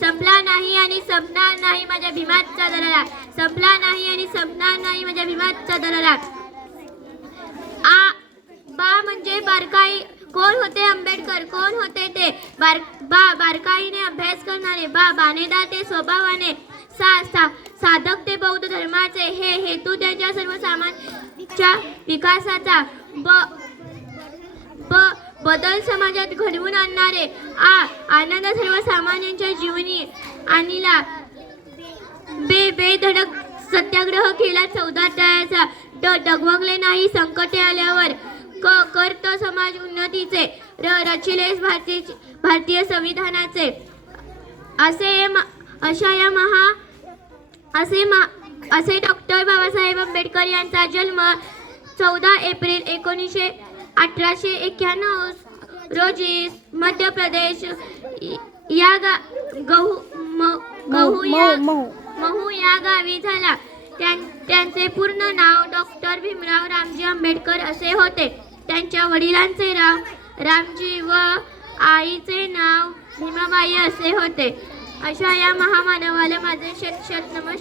संपला नाही आणि संपणार नाही माझ्या भीमाचा दरारा, संपला नाही आणि संपणार नाही माझ्या भीमाचा दरारा. बा म्हणजे बारकाई. कोण होते आंबेडकर? कोण होते ते? बारकाईने अभ्यास करणारे. बाणेदार ते स्वभावाने. साधक ते बौद्ध धर्माचे. हे हेतू त्याच्या सर्वसामान्यांच्या विकासाचा. बदल समाजात घडवून आणणारे. आनंद सर्वसामान्यांच्या जीवनी आणला. बेधडक सत्याग्रह केला 14 टळ्याचा. डगमगले नाही संकटे आल्यावर. करत समाज उन्नतीचे. रचिले भारतीय संविधानाचे. असे डॉक्टर बाबासाहेब आंबेडकर यांचा जन्म 14 एप्रिल 1891 रोजी मध्य प्रदेश महू या गावी झाला. त्यांचे पूर्ण नाव डॉक्टर भीमराव रामजी आंबेडकर असे होते. त्यांच्या वडिलांचे रामजी व आईचे नाव भीमाबाई असे होते. अशा या महामानवाला माझे शत नमन.